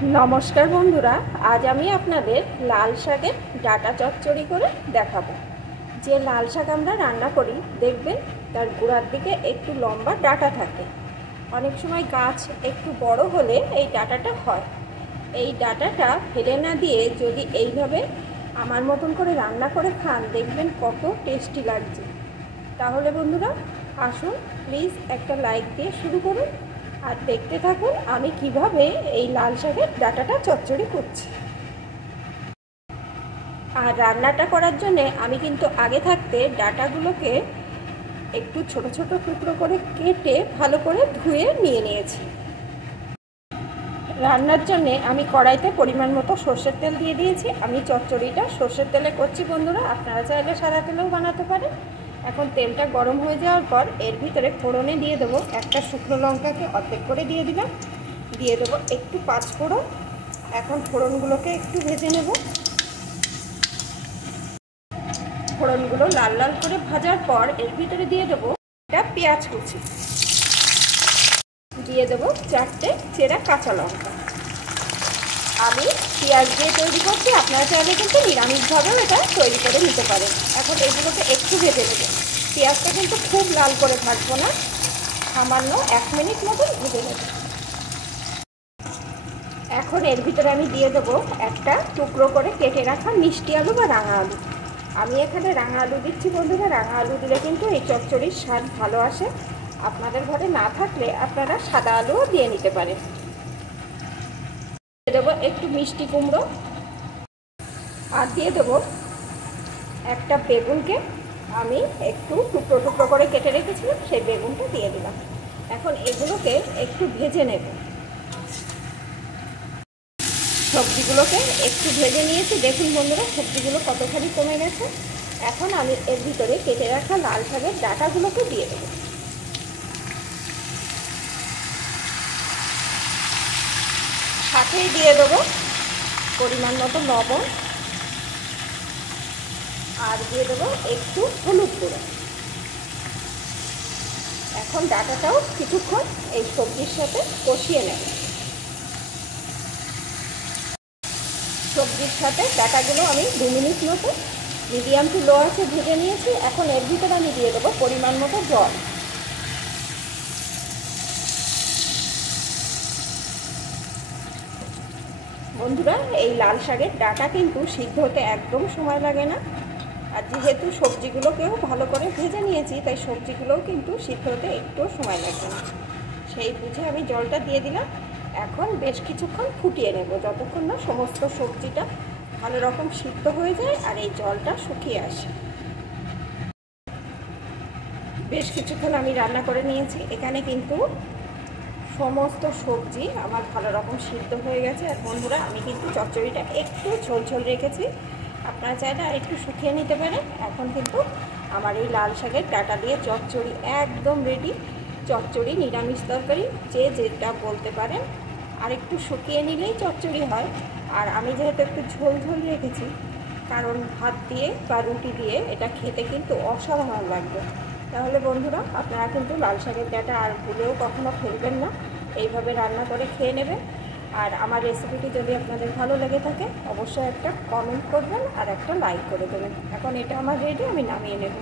नमस्कार बंधुरा आज आमी आपनादेर लाल शाकेर डाटा चच्चड़ी करे देखाबो। जे लाल शाक आमरा रान्ना करी देखबेन तार गोड़ार दिके एकटु लम्बा डाटा थाके। अनेक समय गाछ एकटु बड़ो होले एई डाटाटा हय। एई डाटाटा फेले ना दिये जोदि एइभाबे आमार मतन करे रान्ना करे खान देखबेन कत टेस्टी लागछे। ताहले बंधुरा आसुन प्लिज एकटा लाइक दिये शुरू करुन আর দেখতে থাকুন আমি কিভাবে এই লাল শাকের ডাটাটা চচ্চড়ি করছি। আর রান্নাটা করার জন্য আমি কিন্তু আগে থাকতে ডাটাগুলোকে একটু ছোট ছোট টুকরো করে কেটে ভালো করে ধুয়ে নিয়ে নিয়েছি। রান্নার জন্য আমি কড়াইতে পরিমাণ মতো সরষের তেল দিয়ে দিয়েছি। আমি চচ্চড়িটা সরষের তেলে করছি বন্ধুরা, আপনারা চাইলে সাদা তেলেও বানাতে পারেন। এখন তেলটা গরম হয়ে যাওয়ার পর এর ভিতরে ফোড়নে দিয়ে দেবো একটা শুকনো লঙ্কাকে অর্ধেক করে দিয়ে দিলাম, দিয়ে দেবো একটু পাঁচফোড়ন। এখন ফোড়নগুলোকে একটু ভেজে নেব। ফোড়নগুলো লাল লাল করে ভাজার পর এর ভিতরে দিয়ে দেবো একটা পেঁয়াজ কুচি, দিয়ে দেবো চারটে চেরা কাঁচা লঙ্কা। আমি পেঁয়াজ দিয়ে তৈরি করছি, আপনারা চাইলে কিন্তু নিরামিষভাবেও এটা তৈরি করে নিতে পারেন। এখন এগুলোকে একটু ভেজে নেব। পেঁয়াজটা কিন্তু খুব লাল করে ভাজবো না, সামান্য 1 মিনিট মতন ভেজে নেব। এখন এর ভিতরে আমি দিয়ে দেবো একটা টুকরো করে কেটে রাখা মিষ্টি আলু বা রাঙা আলু। আমি এখানে রাঙা আলু দিচ্ছি বন্ধুরা, রাঙা আলু দিলে কিন্তু এই চচ্চড়ির স্বাদ ভালো আসে। আপনাদের ঘরে না থাকলে আপনারা সাদা আলুও দিয়ে নিতে পারেন। দিয়ে দেবো একটু মিষ্টি কুমড়ো আর দিয়ে দেবো একটা বেগুনকে আমি একটু টুকরো টুকরো করে কেটে রেখেছিলাম, সেই বেগুনটা দিয়ে দিলাম। এখন এগুলোকে একটু ভেজে নেব। সবজিগুলোকে একটু ভেজে নিয়েছি, দেখুন বন্ধুরা সবজিগুলো কতখানি কমে গেছে। এখন আমি এর ভিতরে কেটে রাখা লাল শাকের ডাঁটাগুলোকে দিয়ে দেবো। সাথেই দিয়ে দেবো পরিমাণ মতো লবণ আর দিয়ে দেবো একটু হলুদ গুঁড়ো। এখন ডাঁটাটাও কিছুক্ষণ এই সবজির সাথে কষিয়ে নেব। সবজির সাথে ডাঁটাগুলো আমি 2 মিনিট মতো মিডিয়াম টু লো আছে ভেজে নিয়েছি। এখন এর ভিতরে আমি দিয়ে দেবো পরিমাণ মতো জল। বন্ধুরা এই লাল শাকের ডাঁটা কিন্তু সিদ্ধ হতে একদম সময় লাগে না, আর যেহেতু সবজিগুলোকেও ভালো করে ভেজে নিয়েছি তাই সবজিগুলোও কিন্তু সিদ্ধ হতে একটু সময় লাগবে না। সেই বুঝে আমি জলটা দিয়ে দিলাম। এখন বেশ কিছুক্ষণ ফুটিয়ে নেব যতক্ষণ না সমস্ত সবজিটা ভালো রকম সিদ্ধ হয়ে যায় আর এই জলটা শুকিয়ে আসে। বেশ কিছুক্ষণ আমি রান্না করে নিয়েছি, এখানে কিন্তু সমস্ত সবজি আমার ভালো রকম সিদ্ধ হয়ে গেছে। আর বন্ধুরা আমি কিন্তু চচ্চড়িটা একটু ঝোল রেখেছি, আপনারা চাইলে আর একটু শুকিয়ে নিতে পারেন। এখন কিন্তু আমার এই লাল শাকের ডাঁটা দিয়ে চচ্চড়ি একদম রেডি। চচ্চড়ি নিরামিষ তরকারি যে যেটা বলতে পারেন, আর একটু শুকিয়ে নিলেই চচ্চড়ি হয়। আর আমি যেহেতু একটু ঝোল রেখেছি, কারণ ভাত দিয়ে বা রুটি দিয়ে এটা খেতে কিন্তু অসাধারণ লাগবে। তাহলে বন্ধুরা আপনারা কিন্তু লাল শাকের ডাঁটা আর ভুলেও কখনো ফেলবেন না, এইভাবে রান্না করে খেয়ে নেবেন। আর আমার রেসিপিটি যদি আপনাদের ভালো লেগে থাকে অবশ্যই একটা কমেন্ট করবেন আর একটা লাইক করে দেবেন। এখন এটা আমার রেডি, আমি নামিয়ে নেব।